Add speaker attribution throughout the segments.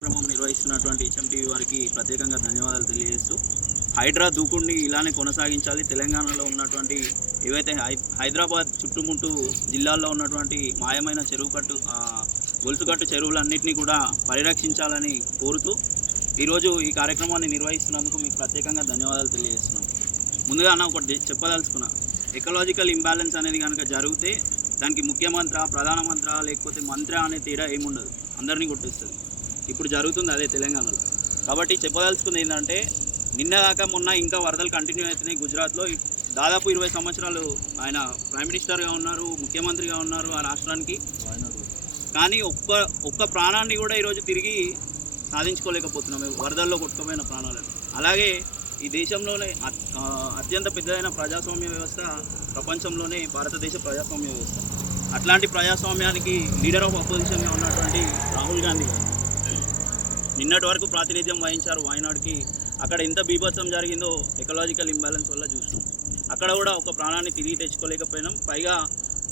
Speaker 1: కార్యక్రమం నిర్వహిస్తున్నటువంటి హెచ్ఎంటీవీ వారికి ప్రత్యేకంగా ధన్యవాదాలు తెలియజేస్తూ హైడ్రా దూకుడిని ఇలానే కొనసాగించాలి. తెలంగాణలో ఉన్నటువంటి ఏవైతే హై హైదరాబాద్ చుట్టుముట్టు జిల్లాల్లో ఉన్నటువంటి మాయమైన చెరువు కట్టు గొలుసుకట్టు చెరువులన్నింటినీ కూడా పరిరక్షించాలని కోరుతూ ఈరోజు ఈ కార్యక్రమాన్ని నిర్వహిస్తున్నందుకు మీకు ప్రత్యేకంగా ధన్యవాదాలు తెలియజేస్తున్నాం. ముందుగా అన్న ఒకటి చెప్పదలుచుకున్నా ఎకలాజికల్ ఇంబ్యాలెన్స్ అనేది కనుక జరిగితే దానికి ముఖ్యమంత్ర ప్రధానమంత్ర లేకపోతే మంత్ర అనే తేడా ఏముండదు. అందరినీ గుర్తిస్తుంది ఇప్పుడు జరుగుతుంది అదే తెలంగాణలో. కాబట్టి చెప్పదలుచుకుంది ఏంటంటే నిన్న కాక మొన్న ఇంకా వరదలు కంటిన్యూ అవుతున్నాయి గుజరాత్లో. దాదాపు ఇరవై సంవత్సరాలు ఆయన ప్రైమ్ మినిస్టర్గా ఉన్నారు ముఖ్యమంత్రిగా ఉన్నారు ఆ రాష్ట్రానికి. కానీ ఒక్క ఒక్క ప్రాణాన్ని కూడా ఈరోజు తిరిగి సాధించుకోలేకపోతున్నాం. మేము వరదల్లో కొట్టుకుపోయిన ప్రాణాలను. అలాగే ఈ దేశంలోనే అత్యంత పెద్దదైన ప్రజాస్వామ్య వ్యవస్థ ప్రపంచంలోనే భారతదేశ ప్రజాస్వామ్య వ్యవస్థ. అట్లాంటి ప్రజాస్వామ్యానికి లీడర్ ఆఫ్ అపోజిషన్గా ఉన్నటువంటి రాహుల్ గాంధీ గారు నిన్నటి వరకు ప్రాతినిధ్యం వహించారు వాయనాడుకి. అక్కడ ఎంత బీభత్సం జరిగిందో ఎకలాజికల్ ఇంబ్యాలెన్స్ వల్ల చూసినాం. అక్కడ కూడా ఒక ప్రాణాన్ని తిరిగి తెచ్చుకోలేకపోయినాం. పైగా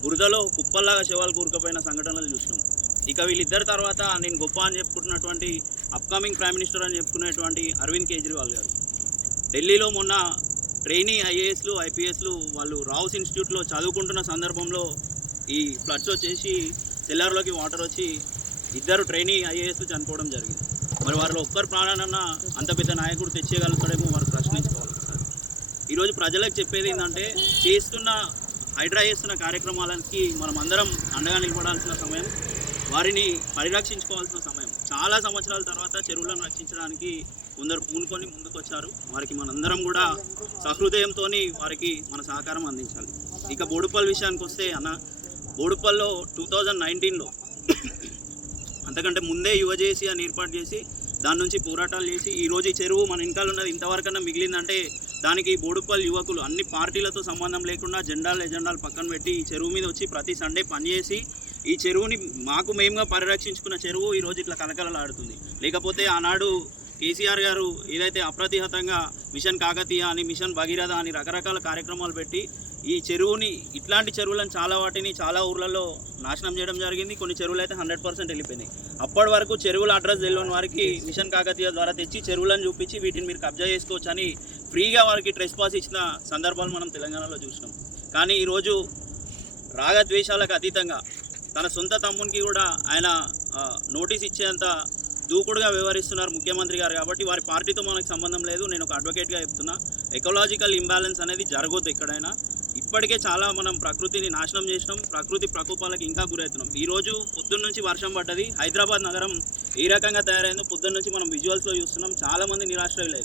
Speaker 1: బురదలో కుప్పల్లాగా శవాలు కూరుకుపోయిన సంఘటనలు చూసినాం. ఇక వీళ్ళిద్దరి తర్వాత నేను గొప్ప అని చెప్పుకుంటున్నటువంటి అప్కమింగ్ ప్రైమ్ మినిస్టర్ అని చెప్పుకునేటువంటి అరవింద్ కేజ్రీవాల్ గారు. ఢిల్లీలో మొన్న ట్రైనీ ఐఏఎస్లు ఐపీఎస్లు వాళ్ళు రావుస్ ఇన్స్టిట్యూట్లో చదువుకుంటున్న సందర్భంలో ఈ ఫ్లడ్స్ వచ్చేసి సెల్లార్లోకి వాటర్ వచ్చి ఇద్దరు ట్రైనీ ఐఏఎస్లు చనిపోవడం జరిగింది. మరి వారిలో ఒక్కరు ప్రాణాలన్నా అంత పెద్ద నాయకుడు తెచ్చేయగలుగుతాడేమో వారు ప్రశ్నించుకోవాలి. సార్ ఈరోజు ప్రజలకు చెప్పేది ఏంటంటే చేస్తున్న హైడ్రా చేస్తున్న కార్యక్రమాలకి మనం అందరం అండగా నిలబడాల్సిన సమయం వారిని పరిరక్షించుకోవాల్సిన సమయం. చాలా సంవత్సరాల తర్వాత చెరువులను రక్షించడానికి కొందరు పూనుకొని ముందుకొచ్చారు. వారికి మనందరం కూడా సహృదయంతో వారికి మన సహకారం అందించాలి. ఇక బోడుపల్ విషయానికి వస్తే అన్న బోడుపల్లో టూ థౌజండ్ నైన్టీన్లో అంతకంటే ముందే యువజేసి అని ఏర్పాటు చేసి దాని నుంచి పోరాటాలు చేసి ఈరోజు ఈ చెరువు మన వెనకాల ఉన్నది ఇంతవరకన్నా మిగిలిందంటే దానికి బోడుపల్లి యువకులు అన్ని పార్టీలతో సంబంధం లేకుండా జెండాలు ఎజెండాలు పక్కన పెట్టి ఈ చెరువు మీద వచ్చి ప్రతి సండే పనిచేసి ఈ చెరువుని మాకు మేముగా పరిరక్షించుకున్న చెరువు ఈ రోజు ఇట్లా కలకలలాడుతుంది. లేకపోతే ఆనాడు కేసీఆర్ గారు ఏదైతే అప్రతిహతంగా మిషన్ కాకతీయ అని మిషన్ భగీరథ అని రకరకాల కార్యక్రమాలు పెట్టి ఈ చెరువుని ఇట్లాంటి చెరువులను చాలా వాటిని చాలా ఊర్లలో నాశనం చేయడం జరిగింది. కొన్ని చెరువులు అయితే హండ్రెడ్ పర్సెంట్ వెళ్ళిపోయినాయి. అప్పటి వరకు చెరువుల అడ్రస్ తెలియని వారికి మిషన్ కాకతీయ ద్వారా తెచ్చి చెరువులను చూపించి వీటిని మీరు కబ్జా చేసుకోవచ్చు అని ఫ్రీగా వారికి ట్రెస్ పాస్ ఇచ్చిన సందర్భాలు మనం తెలంగాణలో చూసినాం. కానీ ఈరోజు రాగద్వేషాలకు అతీతంగా తన సొంత తమ్మునికి కూడా ఆయన నోటీస్ ఇచ్చేంత దూకుడుగా వ్యవహరిస్తున్నారు ముఖ్యమంత్రి గారు కాబట్టి వారి పార్టీతో మనకు సంబంధం లేదు. నేను ఒక అడ్వకేట్గా చెప్తున్నా. ఎకలాజికల్ ఇంబ్యాలెన్స్ అనేది జరగొద్దు ఎక్కడైనా. ఇప్పటికే చాలా మనం ప్రకృతిని నాశనం చేసినాం. ప్రకృతి ప్రకోపాలకు ఇంకా గురవుతున్నాం. ఈ రోజు పొద్దున్న నుంచి వర్షం పడ్డది. హైదరాబాద్ నగరం ఏ రకంగా తయారైందో. పొద్దున్న నుంచి మనం విజువల్స్లో చూస్తున్నాం. చాలామంది మంది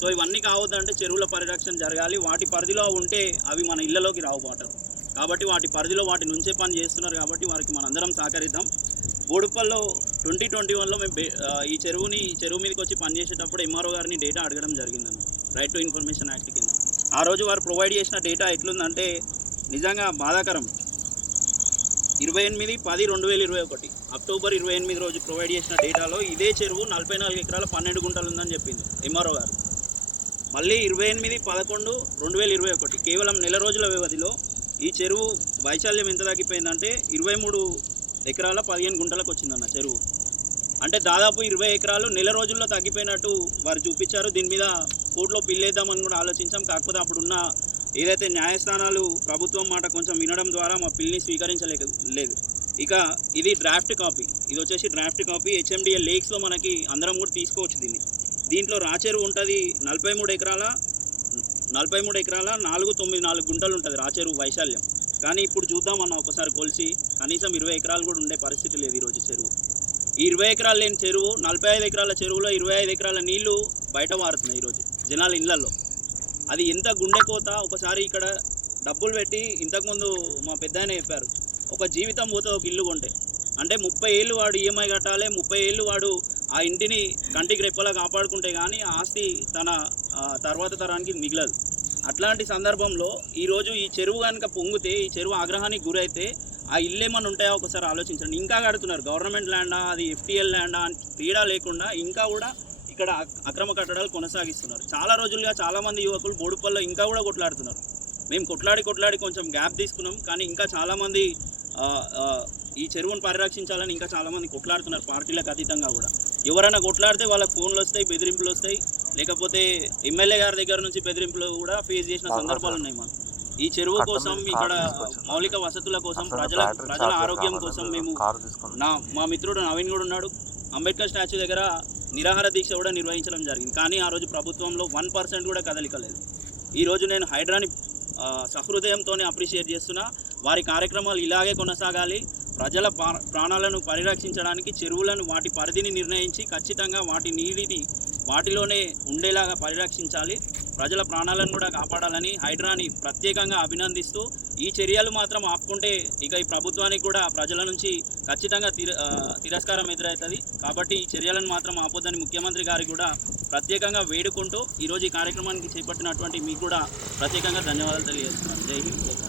Speaker 1: సో ఇవన్నీ కావద్దంటే చెరువుల పరిరక్షణ జరగాలి. వాటి పరిధిలో ఉంటే అవి మన ఇళ్ళలోకి రావు వాటర్ కాబట్టి వాటి పరిధిలో వాటి నుంచే పని చేస్తున్నారు కాబట్టి వారికి మనందరం సహకరిద్దాం. బోడుపల్లో ట్వంటీ ట్వంటీ వన్లో మేము ఈ చెరువుని చెరువు మీదకి వచ్చి పనిచేసేటప్పుడు ఎంఆర్ఓ గారిని డేటా అడగడం జరిగిందన్న. రైట్ టు ఇన్ఫర్మేషన్ యాక్ట్ కింద. ఆ రోజు వారు ప్రొవైడ్ చేసిన డేటా ఎట్లుందంటే నిజంగా బాధాకరం. ఇరవై ఎనిమిది పది రెండు వేల ఇరవై ఒకటి. అక్టోబర్ ఇరవై ఎనిమిది రోజు ప్రొవైడ్ చేసిన డేటాలో ఇదే చెరువు నలభై నాలుగు ఎకరాల పన్నెండు గుంటలు ఉందని చెప్పింది ఎంఆర్ఓ గారు. మళ్ళీ ఇరవై ఎనిమిది పదకొండు రెండు వేల ఇరవై ఒకటి కేవలం నెల రోజుల వ్యవధిలో ఈ చెరువు వైశాల్యం ఎంత తగ్గిపోయిందంటే ఇరవై మూడు ఎకరాల పదిహేను గుంటలకు వచ్చిందన్న చెరువు. అంటే దాదాపు ఇరవై ఎకరాలు నెల రోజుల్లో తగ్గిపోయినట్టు వారు చూపించారు. దీని మీద కోర్టులో పిల్లేద్దామని కూడా ఆలోచించాం. కాకపోతే అప్పుడున్న ఏదైతే న్యాయస్థానాలు ప్రభుత్వం మాట కొంచెం వినడం ద్వారా మా పిల్ని స్వీకరించలేక లేదు. ఇక ఇది డ్రాఫ్ట్ కాపీ ఇది వచ్చేసి డ్రాఫ్ట్ కాపీ హెచ్ఎండిఎల్ లేక్స్లో మనకి అందరం కూడా తీసుకోవచ్చు దీన్ని. దీంట్లో రాచెరువు ఉంటుంది నలభై మూడు ఎకరాల నలభై మూడు ఎకరాల నాలుగు తొమ్మిది నాలుగు గుంటలు ఉంటుంది రాచెరువు వైశాల్యం. కానీ ఇప్పుడు చూద్దామన్న ఒకసారి కొలిసి కనీసం ఇరవై ఎకరాలు కూడా ఉండే పరిస్థితి లేదు ఈరోజు చెరువు. ఈ ఇరవై ఎకరాలు లేని చెరువు నలభై ఐదు ఎకరాల చెరువులో ఇరవై ఐదు ఎకరాల నీళ్ళు బయట మారుతున్నాయి ఈరోజు జనాల ఇళ్ళలో. అది ఎంత గుండె కోత ఒకసారి ఇక్కడ డబ్బులు పెట్టి ఇంతకుముందు మా పెద్ద చెప్పారు ఒక జీవితం పోతే ఒక ఇల్లు కొంటే. అంటే ముప్పై ఏళ్ళు వాడు ఈఎంఐ కట్టాలి ముప్పై ఏళ్ళు వాడు ఆ ఇంటిని కంటికి రెప్పలా కాపాడుకుంటే కానీ ఆస్తి తన తర్వాత తరానికి మిగలదు. అట్లాంటి సందర్భంలో ఈరోజు ఈ చెరువు కనుక పొంగితే ఈ చెరువు ఆగ్రహానికి గురైతే ఆ ఇల్లు ఏమన్నా ఉంటాయో? ఒకసారి ఆలోచించండి. ఇంకా కడుతున్నారు. గవర్నమెంట్ ల్యాండా అది ఎఫ్టీఎల్ ల్యాండా అని తేడా లేకుండా ఇంకా కూడా ఇక్కడ అక్- అక్రమ కట్టడాలు కొనసాగిస్తున్నారు. చాలా రోజులుగా చాలామంది యువకులు బోడుపల్లో ఇంకా కూడా కొట్లాడుతున్నారు. మేము కొట్లాడి కొట్లాడి కొంచెం గ్యాప్ తీసుకున్నాం. కానీ ఇంకా చాలామంది ఈ చెరువును పరిరక్షించాలని ఇంకా చాలామంది కొట్లాడుతున్నారు పార్టీలకు అతీతంగా కూడా. ఎవరైనా కొట్లాడితే వాళ్ళకి ఫోన్లు వస్తాయి బెదిరింపులు వస్తాయి. లేకపోతే ఎమ్మెల్యే గారి దగ్గర నుంచి బెదిరింపులు కూడా ఫేస్ చేసిన సందర్భాలు ఉన్నాయి మాకు. ఈ చెరువు కోసం ఇక్కడ మౌలిక వసతుల కోసం ప్రజల ప్రజల ఆరోగ్యం కోసం మేము నా మా మిత్రుడు నవీన్ కూడా ఉన్నాడు. అంబేద్కర్ స్టాచ్యూ దగ్గర నిరాహార దీక్ష కూడా నిర్వహించడం జరిగింది. కానీ ఆ రోజు ప్రభుత్వంలో వన్ పర్సెంట్ కూడా కదలికలేదు ఈరోజు నేను హైడ్రాని సహృదయంతోనే అప్రిషియేట్ చేస్తున్నా. వారి కార్యక్రమాలు ఇలాగే కొనసాగాలి. ప్రజల ప్రాణాలను పరిరక్షించడానికి చెరువులను వాటి పరిధిని నిర్ణయించి ఖచ్చితంగా వాటి నీటిని వాటిలోనే ఉండేలాగా పరిరక్షించాలి. ప్రజల ప్రాణాలను కూడా కాపాడాలని హైడ్రాని ప్రత్యేకంగా అభినందిస్తూ ఈ చర్యలు మాత్రం ఆపుకుంటే ఇక ఈ ప్రభుత్వానికి కూడా ప్రజల నుంచి ఖచ్చితంగా తిర తిరస్కారం ఎదురవుతుంది. కాబట్టి ఈ చర్యలను మాత్రం ఆపొద్దని ముఖ్యమంత్రి గారికి కూడా ప్రత్యేకంగా వేడుకుంటూ ఈరోజు ఈ కార్యక్రమానికి చేపట్టినటువంటి మీకు కూడా ప్రత్యేకంగా ధన్యవాదాలు తెలియజేస్తున్నాను. జై హింద్ జై